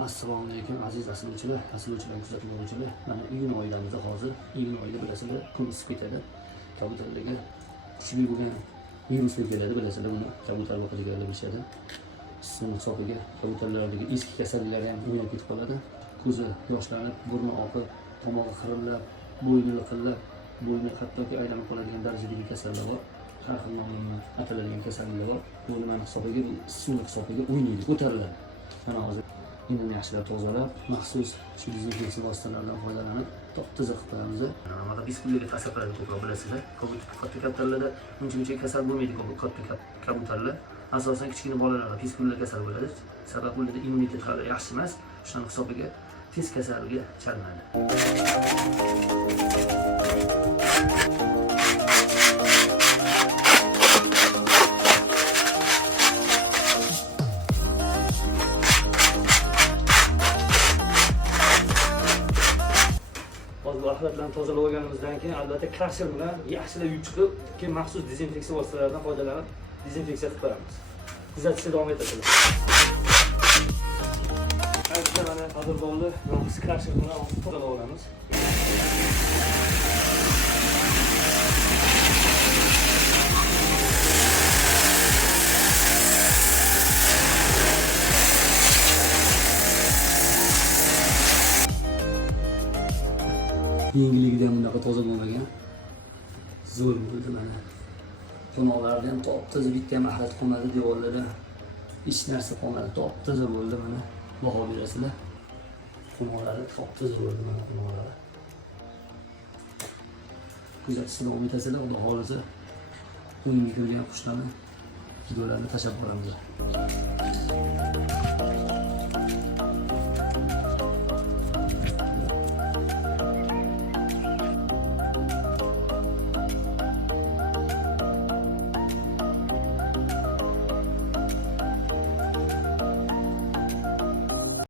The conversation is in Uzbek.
Assalomu alaykum aziz asrlovchilar, kuzatib boruvchilar. Mana iyun oyidamizda hozir, iyun oyida bilasizlar, kun isib ketadi. Kabutarlarga kuchli bo'lgan viruslar keladi, bilasizlar buni. Kabutar boquvchilar bilishadi. Suv hisobiga kabutarlardagi eski kasalliklar ham o'ynab ketib qoladi. Ko'zi yoshlanib, burni oqib, tomog'i xirillab, bo'yni liqillab, bo'yni hattoki aylanib qoladigan darajadagi kasallar bor. Har xil nom bilan ataladigan kasalliklar bor. Bu nimani hisobiga, suv hisobiga o'ynaydi, ko'tariladi. Mana hozir indini yaxshilab tozalab, maxsus shu dezinfeksiya vositalaridan foydalanib, top-toza qilib qo'yamiz. Mana biskutlarga ta'sir qiladi ko'proq bilasizlar. Katta kabutarlarda uncha kasal bo'lmaydi katta kabutarlar. Asosan kichkina bolalarda biskutlar kasal bo'ladi. Sababi ularda immunitet hali yaxshi emas. Shuning hisobiga tez kasalga chalinadi. Axlatlarni tozalab olganimizdan keyin albatta krasher bilan yaxshilab yuvib chiqib, keyin maxsus dezinfeksiya vositalaridan foydalanib dezinfeksiya qilib qo'yamiz. Kuzatishda davom etasiz. Hozir mana hazır bo'ldi. Maxsus krasher bilan tozalab olamiz. Yengilligida ham bunaqa toza bo'lmagan. Zo'r bo'ldi mana. Qo'noqlarda ham top-toza, bitta ham axlat qolmadi, devorlarda hech narsa qolmadi, top-toza bo'ldi mana. Baho berasizlar. Qo'noqlari top-toza bo'ldi mana qo'noqlari. Kuzatishda davom etasizlar, xudo xolisa. Qo'yinga kirgan qushlarni, videolarni tashlab boramiz.